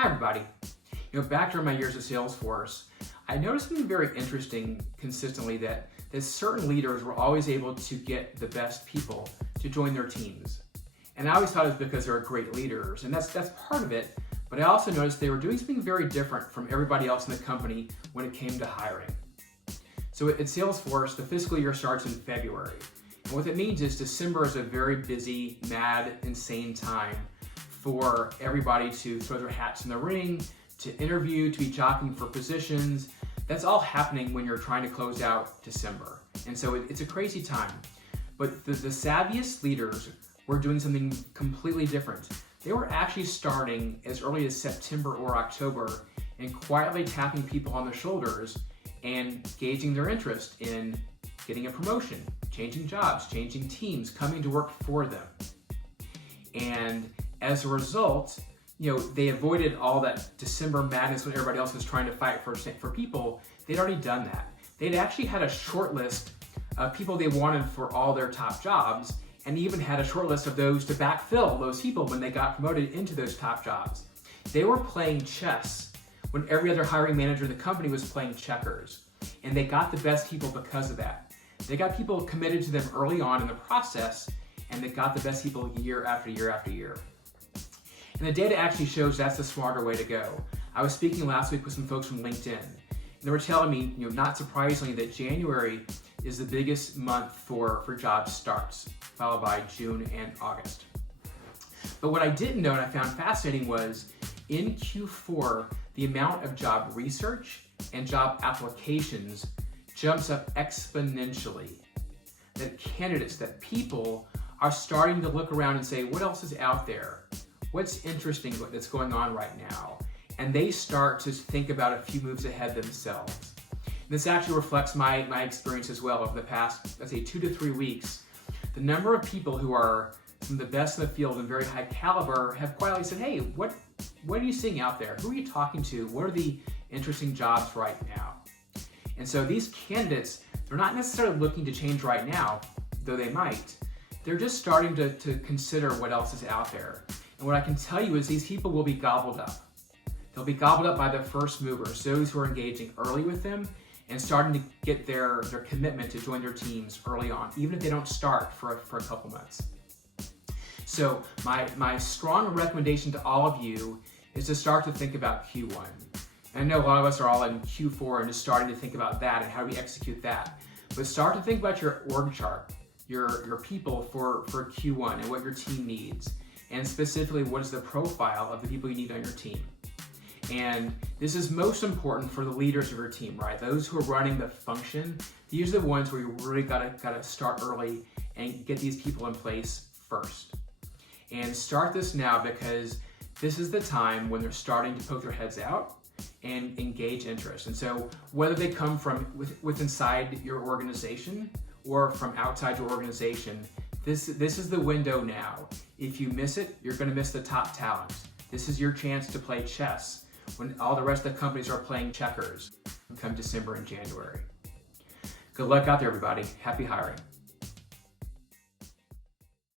Hi everybody. Back during my years at Salesforce, I noticed something very interesting consistently that certain leaders were always able to get the best people to join their teams. And I always thought it was because they were great leaders, and that's part of it, but I also noticed they were doing something very different from everybody else in the company when it came to hiring. So at Salesforce, the fiscal year starts in February. And what that means is December is a very busy, mad, insane time for everybody to throw their hats in the ring, to interview, to be jockeying for positions. That's all happening when you're trying to close out December. And so it's a crazy time. But the savviest leaders were doing something completely different. They were actually starting as early as September or October and quietly tapping people on the shoulders and gauging their interest in getting a promotion, changing jobs, changing teams, coming to work for them. And as a result, they avoided all that December madness when everybody else was trying to fight for people. They'd already done that. They'd actually had a short list of people they wanted for all their top jobs, and even had a short list of those to backfill those people when they got promoted into those top jobs. They were playing chess when every other hiring manager in the company was playing checkers. And they got the best people because of that. They got people committed to them early on in the process, and they got the best people year after year after year. And the data actually shows that's the smarter way to go. I was speaking last week with some folks from LinkedIn, and they were telling me, not surprisingly, that January is the biggest month for job starts, followed by June and August. But what I didn't know and I found fascinating was in Q4, the amount of job research and job applications jumps up exponentially. That candidates, that people are starting to look around and say, what else is out there? What's interesting that's going on right now? And they start to think about a few moves ahead themselves. This actually reflects my experience as well over the past, let's say, 2 to 3 weeks. The number of people who are some of the best in the field and very high caliber have quietly said, hey, what are you seeing out there? Who are you talking to? What are the interesting jobs right now? And so these candidates, they're not necessarily looking to change right now, though they might. They're just starting to consider what else is out there. And what I can tell you is these people will be gobbled up. They'll be gobbled up by the first movers, those who are engaging early with them and starting to get their commitment to join their teams early on, even if they don't start for a couple months. So my strong recommendation to all of you is to start to think about Q1. And I know a lot of us are all in Q4 and just starting to think about that and how do we execute that. But start to think about your org chart, your people for Q1 and what your team needs. And specifically, what is the profile of the people you need on your team? And this is most important for the leaders of your team, right? Those who are running the function, these are the ones where you really gotta start early and get these people in place first. And start this now because this is the time when they're starting to poke their heads out and engage interest. And so whether they come from inside your organization or from outside your organization, this is the window now. If you miss it, you're gonna miss the top talent. This is your chance to play chess when all the rest of the companies are playing checkers come December and January. Good luck out there, everybody. Happy hiring.